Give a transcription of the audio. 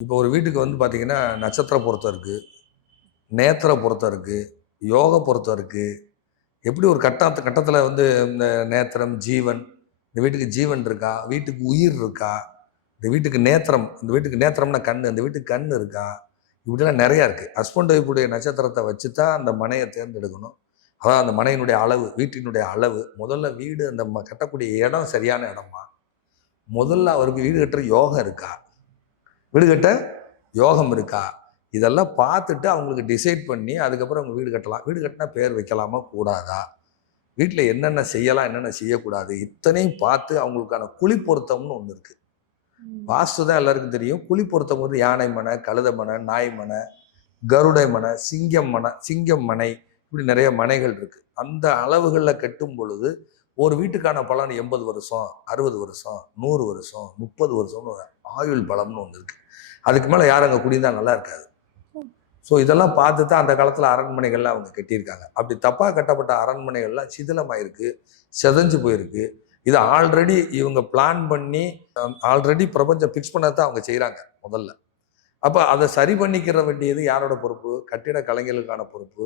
இப்போ ஒரு வீட்டுக்கு வந்து பார்த்தீங்கன்னா, நட்சத்திர பொருத்தம் இருக்கு, நேத்திர பொருத்தம் இருக்கு, யோக பொருத்தம் இருக்கு. எப்படி ஒரு கட்டத்தில வந்து இந்த நேத்திரம், ஜீவன், இந்த வீட்டுக்கு ஜீவன் இருக்கா? வீட்டுக்கு உயிர் இருக்கா? இந்த வீட்டுக்கு நேத்திரம், இந்த வீட்டுக்கு நேத்திரம்னா கண்ணு, இந்த வீட்டுக்கு கண் இருக்கா? இப்படிலாம் நெறையா இருக்கு. ஹஸ்பண்ட் ஒய்ஃபுடைய நட்சத்திரத்த வச்சு தான் அந்த மனைய தேர்ந்தெடுக்கணும். அதான் அந்த மனையினுடைய அளவு, வீட்டினுடைய அளவு. முதல்ல வீடு அந்த கட்டக்கூடிய இடம் சரியான இடமா? முதல்ல அவருக்கு வீடு கட்டுற யோகம் இருக்கா? வீடு கட்ட யோகம் இருக்கா? இதெல்லாம் பார்த்துட்டு அவங்களுக்கு டிசைட் பண்ணி, அதுக்கப்புறம் அவங்க வீடு கட்டலாம். வீடு கட்டினா பேர் வைக்கலாமா? கூடாதா? வீட்ல என்னென்ன செய்யலாம்? என்னென்ன செய்யக்கூடாது? இத்தனையும் பார்த்து அவங்களுக்கான குழி பொருத்தம்னு ஒண்ணு இருக்கு. ம். வாஸ்து தான் எல்லாருக்கும் தெரியும். குழி பொருத்தம் வந்து யானை மனை, கழுத மனை, நாய் மனை, கருடை மனை, சிங்கம் மனை, சிங்கம் மனை, இப்படி நிறைய மனைகள் இருக்கு. அந்த அளவுகள்ல கட்டும் பொழுது, ஒரு வீட்டுக்கான பலன் 80 வருஷம், 60 வருஷம், 100 வருஷம், 30 வருஷம்னு ஒரு ஆயுள் பலம்னு ஒண்ணு இருக்கு. அதுக்கு மேல யாரும் அங்க குடியிருந்தா நல்லா இருக்காது. ஸோ இதெல்லாம் பார்த்து தான் அந்த காலத்துல அரண்மனைகள்லாம் அவங்க கட்டியிருக்காங்க. அப்படி தப்பா கட்டப்பட்ட அரண்மனைகள்லாம் சிதிலமாயிருக்கு, சிதைஞ்சு போயிருக்கு. இத ஆல்ரெடி இவங்க பிளான் பண்ணி, ஆல்ரெடி பிரபஞ்சம் ஃபிக்ஸ் பண்ணத தான் அவங்க செய்றாங்க முதல்ல. அப்ப அத சரி பண்ணிக்கிற வேண்டியது யாரோட பொறுப்பு? கட்டிட கலைஞர்களுக்கான பொறுப்பு.